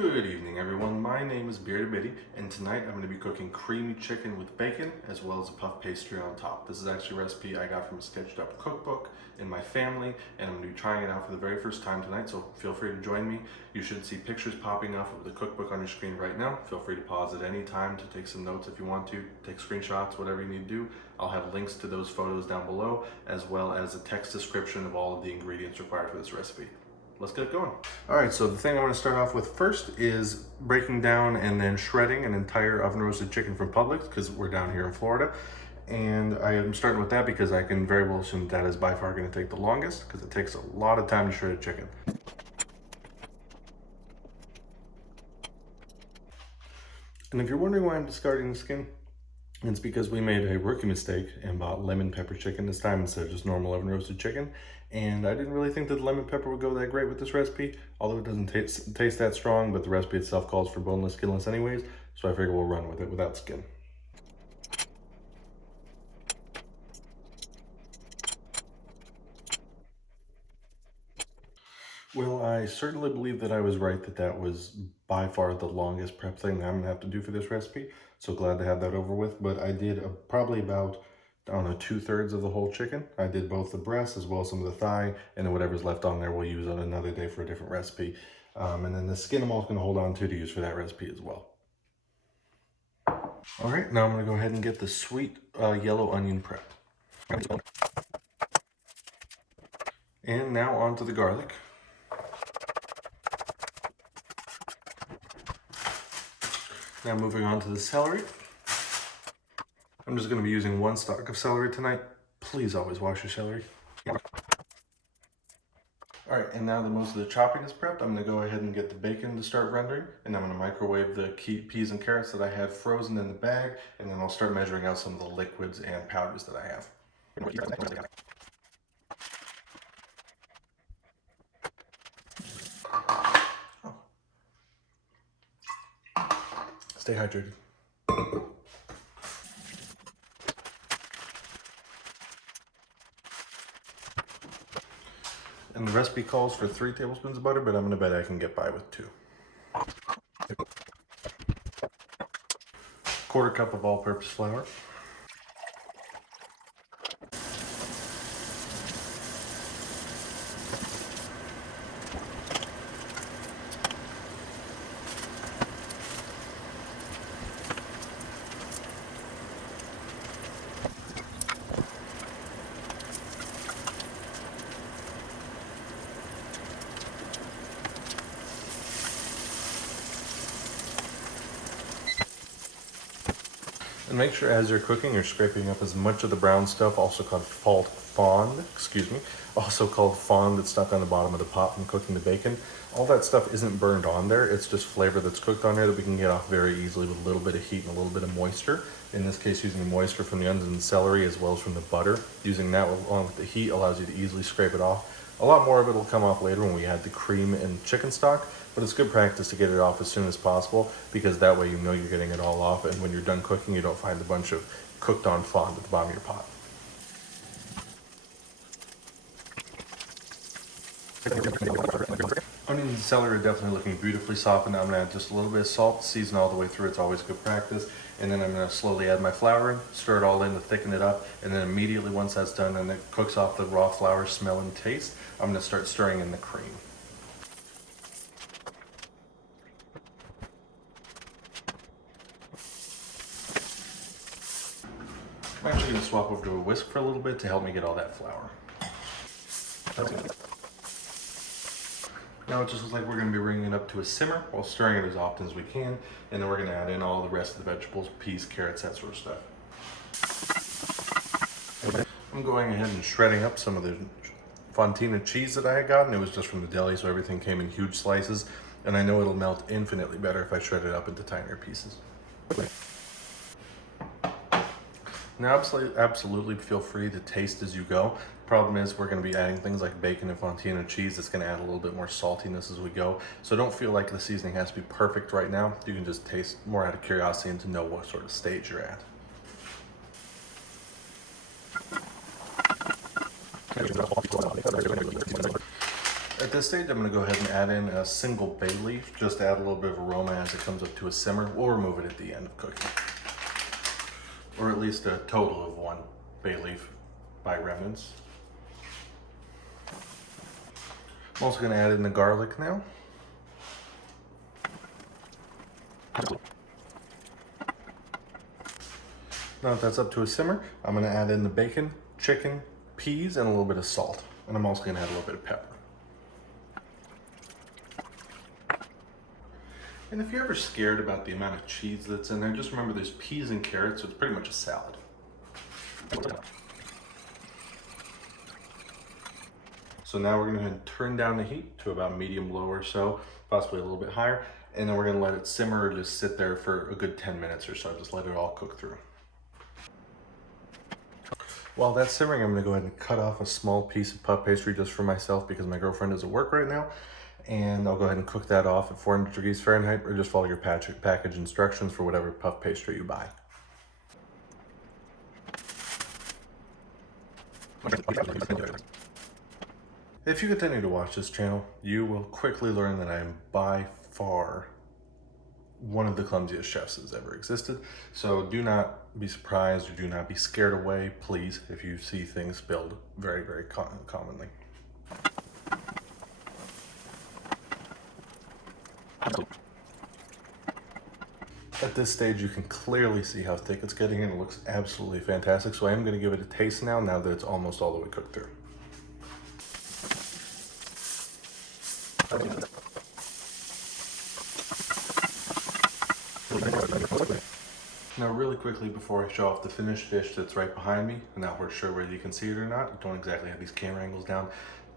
Good evening everyone, my name is BeardedBiddie and tonight I'm going to be cooking creamy chicken with bacon as well as a puff pastry on top. This is actually a recipe I got from a sketched up cookbook in my family and I'm going to be trying it out for the very first time tonight, so feel free to join me. You should see pictures popping up of the cookbook on your screen right now. Feel free to pause at any time to take some notes if you want to, take screenshots, whatever you need to do. I'll have links to those photos down below as well as a text description of all of the ingredients required for this recipe. Let's get it going. All right, so the thing I'm going to start off with first is breaking down and then shredding an entire oven roasted chicken from Publix because we're down here in Florida. And I am starting with that because I can very well assume that is by far going to take the longest because it takes a lot of time to shred a chicken. And if you're wondering why I'm discarding the skin, it's because we made a rookie mistake and bought lemon pepper chicken this time instead of just normal oven roasted chicken. And I didn't really think that the lemon pepper would go that great with this recipe, although it doesn't taste that strong, but the recipe itself calls for boneless, skinless anyways, so I figure we'll run with it without skin. Well, I certainly believe that I was right that that was by far the longest prep thing I'm gonna have to do for this recipe. So glad to have that over with, but I did probably about, I don't know, 2/3 of the whole chicken. I did both the breast as well as some of the thigh, and then whatever's left on there we'll use on another day for a different recipe. And then the skin I'm also gonna hold on to use for that recipe as well. All right, now I'm gonna go ahead and get the sweet yellow onion prepped. And now onto the garlic. Now moving on to the celery. I'm just going to be using one stalk of celery tonight. Please always wash your celery. Alright, and now that most of the chopping is prepped, I'm going to go ahead and get the bacon to start rendering. And I'm going to microwave the peas and carrots that I had frozen in the bag. And then I'll start measuring out some of the liquids and powders that I have. Stay hydrated. And the recipe calls for 3 tablespoons of butter, but I'm gonna bet I can get by with 2. 1/4 cup of all-purpose flour. And make sure as you're cooking, you're scraping up as much of the brown stuff, also called fond, also called fond, that's stuck on the bottom of the pot from cooking the bacon. All that stuff isn't burned on there, it's just flavor that's cooked on there that we can get off very easily with a little bit of heat and a little bit of moisture. In this case, using the moisture from the onions and celery as well as from the butter. Using that along with the heat allows you to easily scrape it off. A lot more of it will come off later when we add the cream and chicken stock, but it's good practice to get it off as soon as possible because that way you know you're getting it all off, and when you're done cooking you don't find a bunch of cooked on fond at the bottom of your pot. Onions and celery are definitely looking beautifully softened. I'm going to add just a little bit of salt, season all the way through. It's always good practice. And then I'm going to slowly add my flour in, stir it all in to thicken it up. And then immediately once that's done and it cooks off the raw flour smell and taste, I'm going to start stirring in the cream. I'm actually going to swap over to a whisk for a little bit to help me get all that flour. Now it just looks like we're going to be bringing it up to a simmer while stirring it as often as we can, and then we're going to add in all the rest of the vegetables, peas, carrots, that sort of stuff. I'm going ahead and shredding up some of the Fontina cheese that I had gotten. It was just from the deli, so everything came in huge slices, and I know it'll melt infinitely better if I shred it up into tinier pieces. Now absolutely feel free to taste as you go. Problem is we're going to be adding things like bacon and Fontina cheese that's going to add a little bit more saltiness as we go. So don't feel like the seasoning has to be perfect right now. You can just taste more out of curiosity and to know what sort of stage you're at. At this stage, I'm gonna go ahead and add in a single bay leaf, just to add a little bit of aroma as it comes up to a simmer. We'll remove it at the end of cooking. Or at least a total of 1 bay leaf by remnants. I'm also gonna add in the garlic now. Now that that's up to a simmer, I'm gonna add in the bacon, chicken, peas, and a little bit of salt. And I'm also gonna add a little bit of pepper. And if you're ever scared about the amount of cheese that's in there, just remember there's peas and carrots, so it's pretty much a salad. So now we're gonna go ahead and turn down the heat to about medium-low or so, possibly a little bit higher, and then we're gonna let it simmer or just sit there for a good 10 minutes or so, just let it all cook through. While that's simmering, I'm gonna go ahead and cut off a small piece of puff pastry just for myself because my girlfriend is at work right now. And I'll go ahead and cook that off at 400 degrees Fahrenheit, or just follow your package instructions for whatever puff pastry you buy. If you continue to watch this channel, you will quickly learn that I am by far one of the clumsiest chefs that's ever existed. So do not be surprised or do not be scared away, please, if you see things spilled very, very commonly. At this stage, you can clearly see how thick it's getting and it looks absolutely fantastic. So I am going to give it a taste now that it's almost all the way cooked through. Now really quickly before I show off the finished dish that's right behind me, I'm not sure whether you can see it or not, I don't exactly have these camera angles down.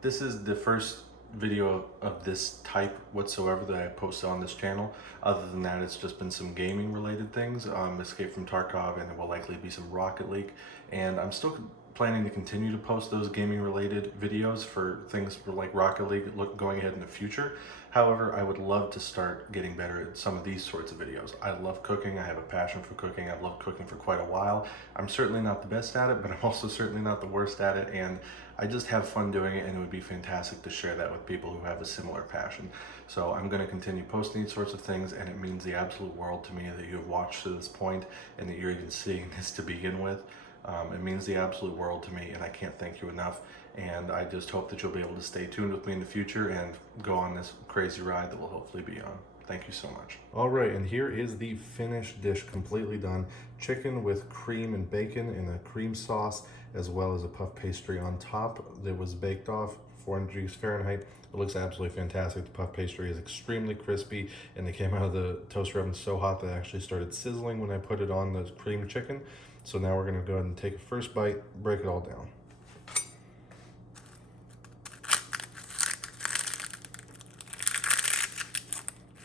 This is the first video of this type whatsoever that I posted on this channel. Other than that, it's just been some gaming related things, Escape from Tarkov, and there will likely be some Rocket League. And I'm still planning to continue to post those gaming related videos for things for like Rocket League going ahead in the future. However, I would love to start getting better at some of these sorts of videos. I love cooking, I have a passion for cooking, I've loved cooking for quite a while. I'm certainly not the best at it, but I'm also certainly not the worst at it, and I just have fun doing it, and it would be fantastic to share that with people who have a similar passion. So I'm going to continue posting these sorts of things, and it means the absolute world to me that you have watched to this point and that you're even seeing this to begin with. It means the absolute world to me, and I can't thank you enough. And I just hope that you'll be able to stay tuned with me in the future and go on this crazy ride that we'll hopefully be on. Thank you so much. All right, and here is the finished dish, completely done. Chicken with cream and bacon in a cream sauce, as well as a puff pastry on top that was baked off 400 degrees Fahrenheit. It looks absolutely fantastic. The puff pastry is extremely crispy, and it came out of the toaster oven so hot that it actually started sizzling when I put it on the cream chicken. So now we're gonna go ahead and take a first bite, break it all down.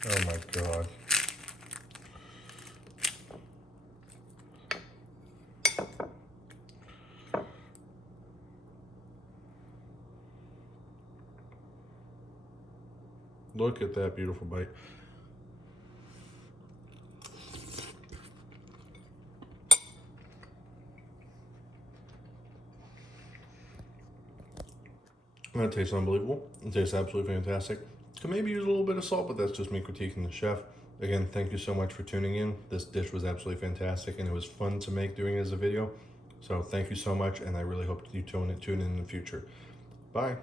Oh my God. Look at that beautiful bite. That tastes unbelievable. It tastes absolutely fantastic. Could maybe use a little bit of salt, but that's just me critiquing the chef. Again, thank you so much for tuning in. This dish was absolutely fantastic, and it was fun to make doing it as a video. So thank you so much, and I really hope you tune in the future. Bye.